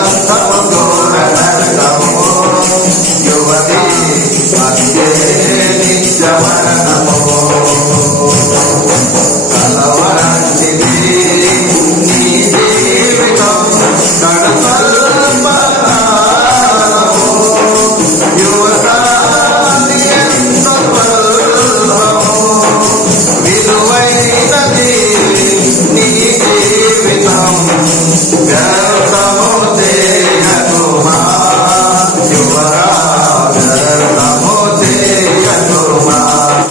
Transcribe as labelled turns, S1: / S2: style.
S1: I'm going right now.